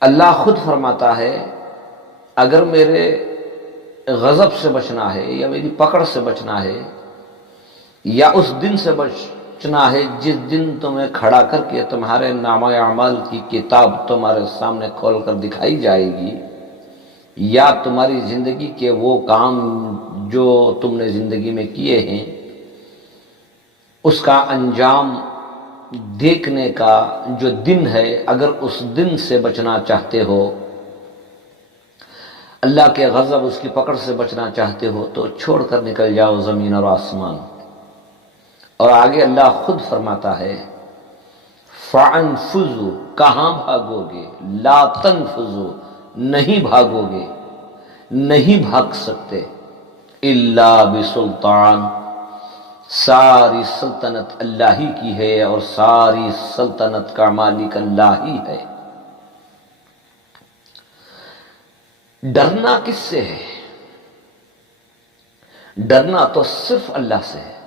اللہ خود فرماتا ہے اگر میرے غضب سے بچنا ہے یا میری پکڑ سے بچنا ہے یا اس دن سے بچنا ہے جس دن تمہیں کھڑا کر کے تمہارے نامہ اعمال کی کتاب تمہارے سامنے کھول کر دکھائی جائے گی، یا تمہاری زندگی کے وہ کام جو تم نے زندگی میں کیے ہیں اس کا انجام دیکھنے کا جو دن ہے، اگر اس دن سے بچنا چاہتے ہو، اللہ کے غضب اس کی پکڑ سے بچنا چاہتے ہو، تو چھوڑ کر نکل جاؤ زمین اور آسمان۔ اور آگے اللہ خود فرماتا ہے فَانفُذُوا، کہاں بھاگو گے؟ لا تنفذوا، نہیں بھاگو گے، نہیں بھاگ سکتے، الا بسلطان، ساری سلطنت اللہ ہی کی ہے اور ساری سلطنت کا مالک اللہ ہی ہے۔ ڈرنا کس سے ہے؟ ڈرنا تو صرف اللہ سے ہے۔